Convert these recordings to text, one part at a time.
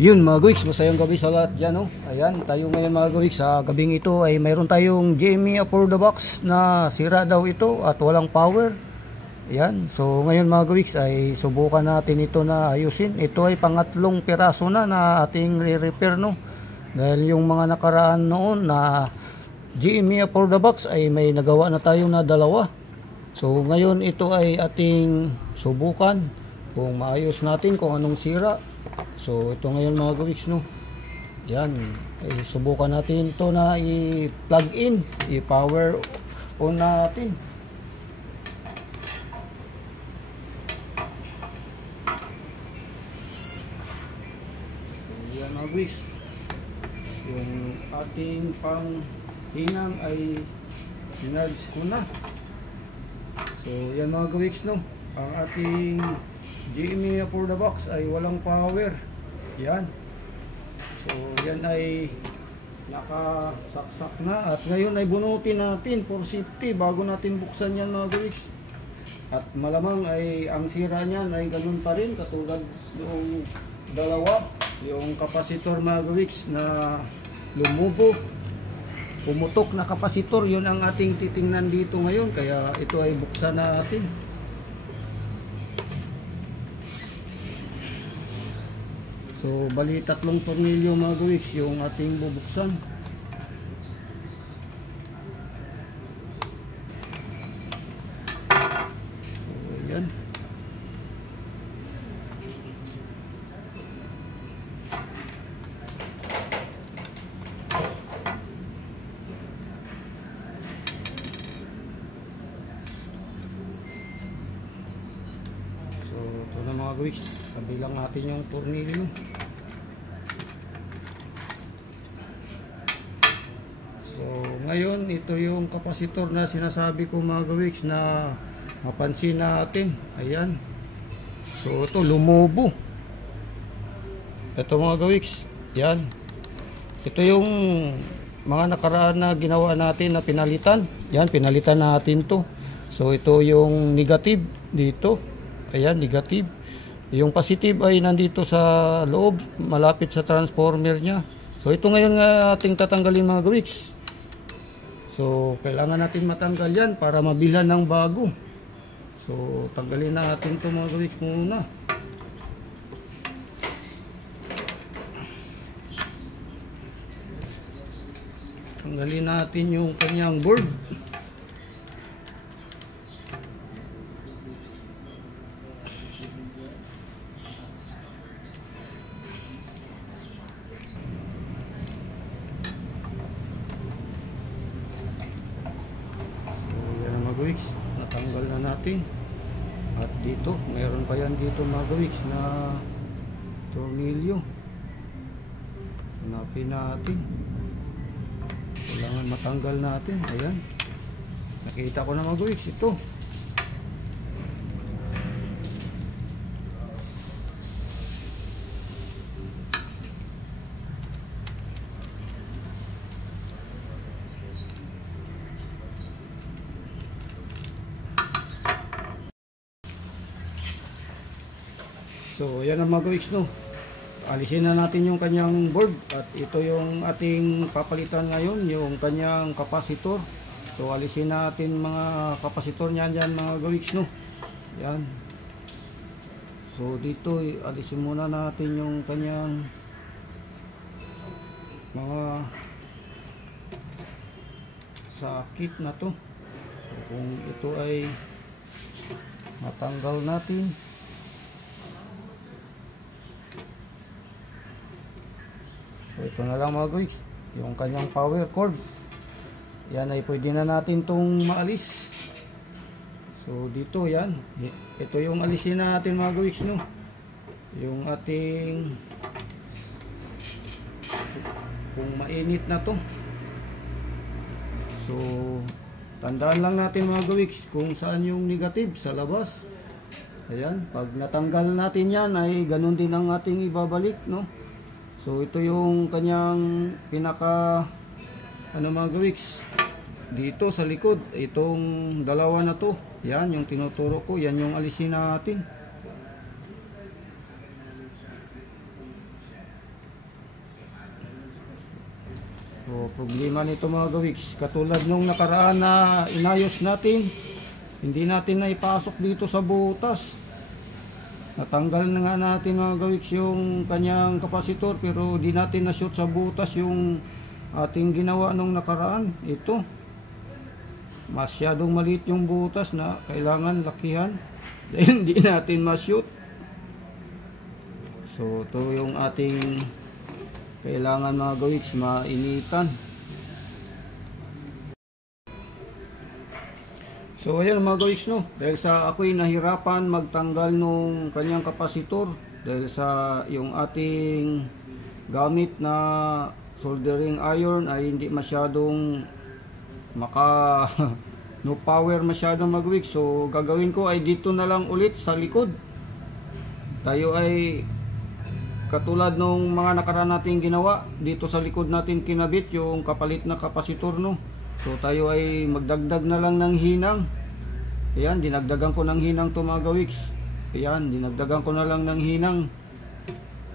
Yun mga guwiks, masayang gabi sa lahat dyan, no? Ayan, tayo ngayon mga guwiks, sa gabing ito ay mayroon tayong GME for the box na sira daw ito at walang power. Ayan, so ngayon mga guwiks ay subukan natin ito na ayusin. Ito ay pangatlong piraso na ating re-repair, no? Dahil yung mga nakaraan noon na GME for the box ay may nagawa na tayo na dalawa. So ngayon ito ay ating subukan kung maayos natin kung anong sira. So ito ngayon mga guwiks, no. Yan, subukan natin ito na i-plug in, i-power on natin. Yan mga guwiks, yung ating panghinang ay sinarge ko na. So yan mga guwiks, no, ang ating GME for the box ay walang power. Yan. So yan ay nakasaksak na at ngayon ay bunutin natin for safety bago natin buksan yan mga guwiks. At malamang ay ang sira niyan ay ganun pa rin katulad yung dalawa, yung kapasitor mga guwiks na lumubo, pumutok na kapasitor. Yun ang ating titingnan dito ngayon, kaya ito ay buksan natin. So bali tatlong tornilyo mga guwiks yung ating bubuksan. So yan. So ito na mga guwiks, kabilang natin yung tornilyo. So ngayon ito yung kapasitor na sinasabi ko mga guwiks na mapansin natin. Ayan. So ito lumubo. Ito mga guwiks, yan. Ito yung mga nakaraan na ginawa natin na pinalitan. Yan, pinalitan natin to. So ito yung negative dito. Ayan, negative. Yung positive ay nandito sa loob, malapit sa transformer nya. So ito ngayon nga ating tatanggalin mga guwiks. So kailangan natin matanggal yan para mabilhan ng bago. So tanggalin natin ito mga guwiks muna. Tanggalin natin yung kanyang board. Natanggal na natin. At dito, mayroon pa yan dito mga guwiks na tornilyo. Hanapin natin. Kailangan matanggal natin. Ayan. Nakita ko na mga guwiks ito. So yan ang mga guwiks, no. Alisin na natin yung kanyang board at ito yung ating papalitan ngayon, yung kanyang kapasitor. So alisin natin mga kapasitor niyan dyan mga guwiks, no. Yan. So dito alisin muna natin yung kanyang mga sakit na to. So kung ito ay matanggal natin, so ito na lang mga guwiks, yung kanyang power cord. Yan ay pwede na natin itong maalis. So dito yan, ito yung alisin natin mga guwiks, no. Yung ating, kung mainit na to, so tandaan lang natin mga guwiks kung saan yung negative sa labas. Ayan, pag natanggal natin yan ay ganun din ang ating ibabalik, no. So ito yung kanyang pinaka mga guwiks dito sa likod, itong dalawa na to. Yan yung tinuturo ko, yan yung alisin natin. So problema nito mga gawiks, katulad nung nakaraan na inayos natin, hindi natin na ipasok dito sa butas. Natanggal na nga natin mga gawiks yung kanyang kapasitor, pero di natin na-shoot sa butas yung ating ginawa nung nakaraan. Ito, masyadong maliit yung butas na kailangan lakihan dahil hindi natin ma-shoot. So ito yung ating kailangan mga gawiks, mainitan. So ayan mga gawiks, no, dahil sa ako'y nahirapan magtanggal nung kanyang kapasitor dahil sa yung ating gamit na soldering iron ay hindi masyadong no power masyadong mga gawiks. So gagawin ko ay dito na lang ulit sa likod. Tayo ay katulad nung mga nakaraan nating ginawa, dito sa likod natin kinabit yung kapalit na kapasitor, no. So tayo ay magdagdag na lang ng hinang. Ayan, dinagdagan ko ng hinang to mga gawiks. Ayan, dinagdagan ko na lang ng hinang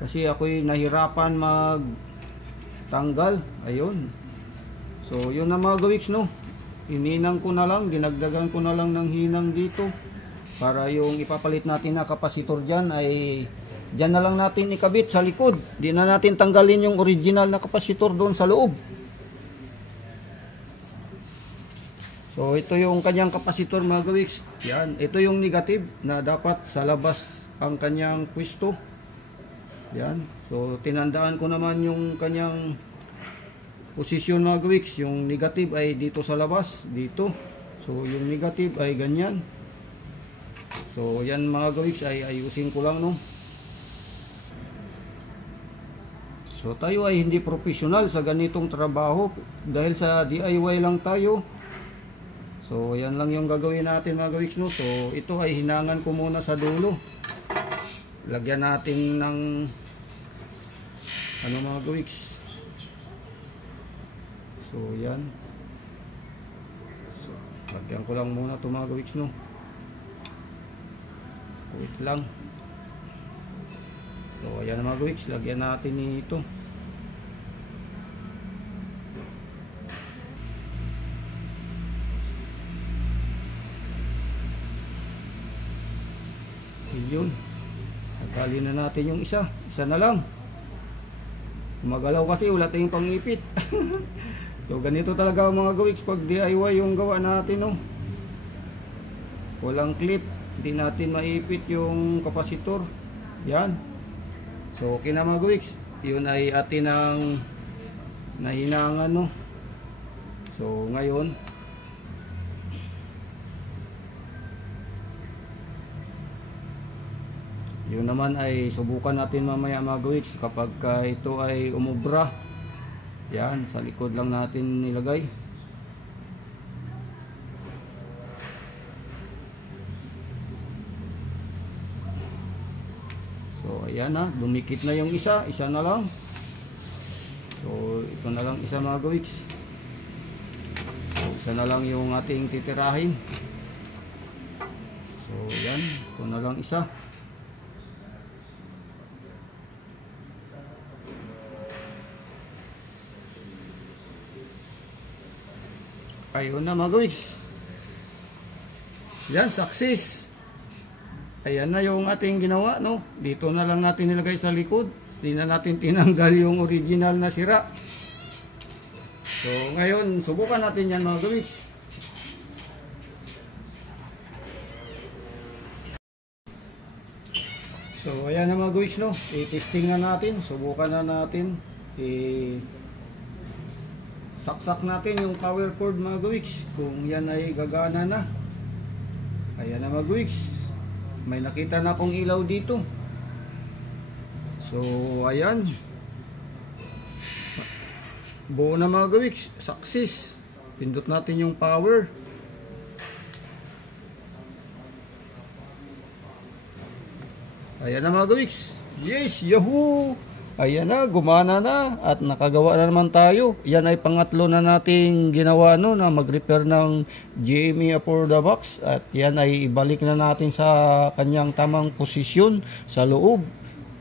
kasi ako'y nahirapan magtanggal. Ayun. So yun na mga gawiks, no. Ininang ko na lang, dinagdagan ko na lang ng hinang dito para yung ipapalit natin na kapasitor dyan ay dyan na lang natin ikabit sa likod. Di na natin tanggalin yung original na kapasitor doon sa loob. So ito yung kanyang kapasitor mga gawiks. Yan, ito yung negative na dapat sa labas ang kanyang pwesto. Yan. So tinandaan ko naman yung kanyang posisyon mga gawiks. Yung negative ay dito sa labas, dito. So yung negative ay ganyan. So yan mga gawiks, ay ayusin ko lang, no. So tayo ay hindi professional sa ganitong trabaho dahil sa DIY lang tayo. So yan lang yung gagawin natin mga gawiks, no. So ito ay hinangan ko muna sa dulo. Lagyan natin ng ano mga gawiks. So yan. So lagyan ko lang muna ito mga gawiks, no. Wait lang. So ayan mga gawiks, lagyan natin ito. Yun, nagkali na natin yung isa na lang. Gumagalaw kasi, wala tayong pangipit. So ganito talaga mga gawiks pag DIY yung gawa natin, no. Walang clip, hindi natin maipit yung kapasitor. Yan. So okay na mga gawiks, yun ay atin ang nahinangan, no. So ngayon yun naman ay subukan natin mamaya mga gawiks kapag ito ay umubra. Yan, sa likod lang natin nilagay. So ayan na, dumikit na yung isa na lang. So ito na lang isa mga gawiks. So isa na lang yung ating titirahin. So yan, ito na lang isa. Ayun na mga gawiks. Yan, success. Ayan na yung ating ginawa, no. Dito na lang natin nilagay sa likod. Hindi na natin tinanggal yung original na sira. So ngayon, subukan natin yan mga gawiks. So ayan na mga gawiks, no. I-testing na natin. Subukan na natin. Saksak natin yung power cord mga gawiks kung yan ay gagana na. Ayan na mga gawiks, may nakita na akong ilaw dito. So ayan, buo na mga gawiks, success. Pindot natin yung power. Ayan na mga gawiks. Yes, yahoo! Ayan na, gumana na at nakagawa na naman tayo. Yan ay pangatlo na nating ginawa, no, na mag-repair ng GME for the box. At yan ay ibalik na natin sa kanyang tamang posisyon sa loob.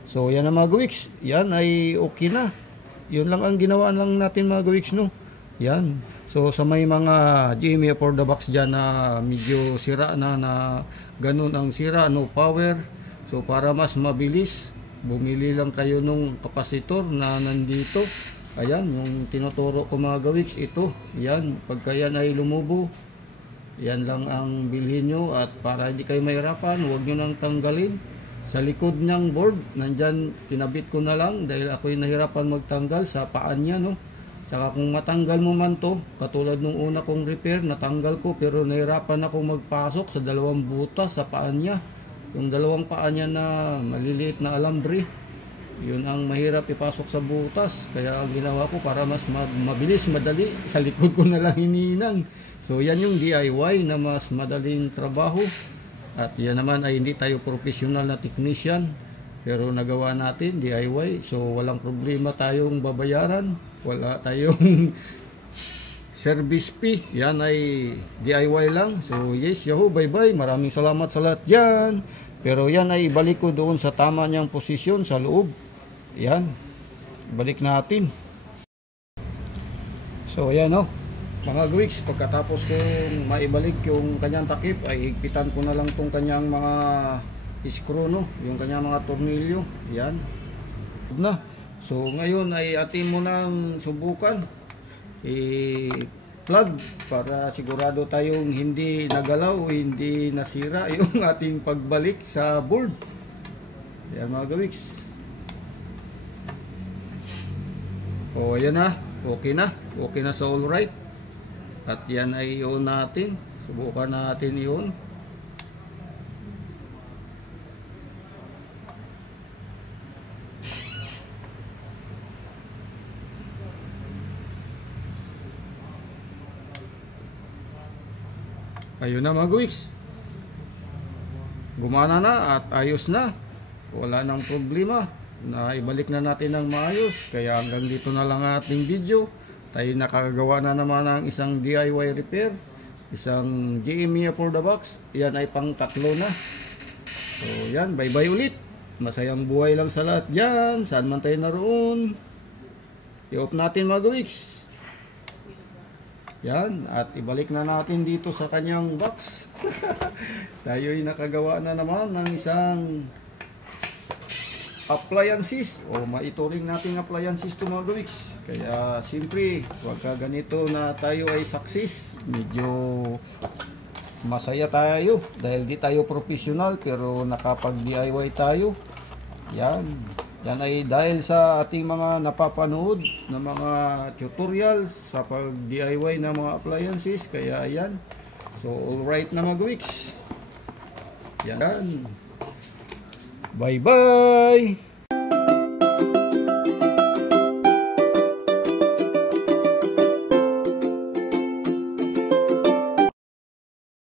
So yan na mga gawiks, yan ay okay na. Yun lang ang ginawa lang natin mga gawiks, no. Yan. So sa may mga GMA for the box dyan na medyo sira na ganun ang sira, no power. So para mas mabilis, bumili lang kayo nung kapasitor na nandito. Ayan, yung tinuturo ko mga gawiks, ito. Yan, pagka yan ay lumubo, yan lang ang bilhin nyo. At para hindi kayo mahirapan, huwag nyo nang tanggalin. Sa likod ng board, nandyan, kinabit ko na lang dahil ako'y nahirapan magtanggal sa paan niya, no. Tsaka kung matanggal mo man to, katulad nung una kong repair, natanggal ko pero nahirapan ako magpasok sa dalawang butas sa paan niya. Yung dalawang paan niya na maliliit na alambre, yun ang mahirap ipasok sa butas. Kaya ang ginawa ko para mas mabilis, madali, sa likod ko na lang hininang. So yan yung DIY na mas madaling trabaho. At yan naman ay hindi tayo professional na technician, pero nagawa natin DIY. So walang problema tayong babayaran, wala tayong service fee. Yan ay DIY lang. So yes, yahoo, bye bye. Maraming salamat sa lahat dyan. Pero yan ay ibalik ko doon sa tama niyang posisyon sa loob. Yan, balik natin. So yan, no mga gawiks, pagkatapos kong maibalik yung kanyang takip, ay higpitan ko na lang tong kanyang mga screw, no, yung kanyang mga tornilyo. Yan na. So ngayon ay atin mo nang subukan i-plug para sigurado tayong hindi nagalaw, hindi nasira yung ating pagbalik sa board. Yan mga gawiks. O yan na, okay na sa all right. At yan ay i-on natin. Subukan natin i-on. Ayun na mga gawiks. Gumana na at ayos na. Wala nang problema. Na ibalik na natin ng maayos. Kaya hanggang dito na lang ang ating video. Tayo nakagawa na naman ng isang DIY repair, isang GMA for the box. Yan ay pang tatlo na. So yan, bye bye ulit. Masayang buhay lang sa lahat yan, saan man tayo naroon. I-off natin mga gawiks. Yan, at ibalik na natin dito sa kanyang box. Tayo'y nakagawa na naman ng isang appliances, o maituring natin appliances to mga gawiks. Kaya siyempre, wag ka ganito na tayo ay success, medyo masaya tayo dahil di tayo professional pero nakapag DIY tayo. Yan ay dahil sa ating mga napapanood na mga tutorial sa pag DIY na mga appliances. Kaya yan, so alright na mga gawiks. Yan, bye bye.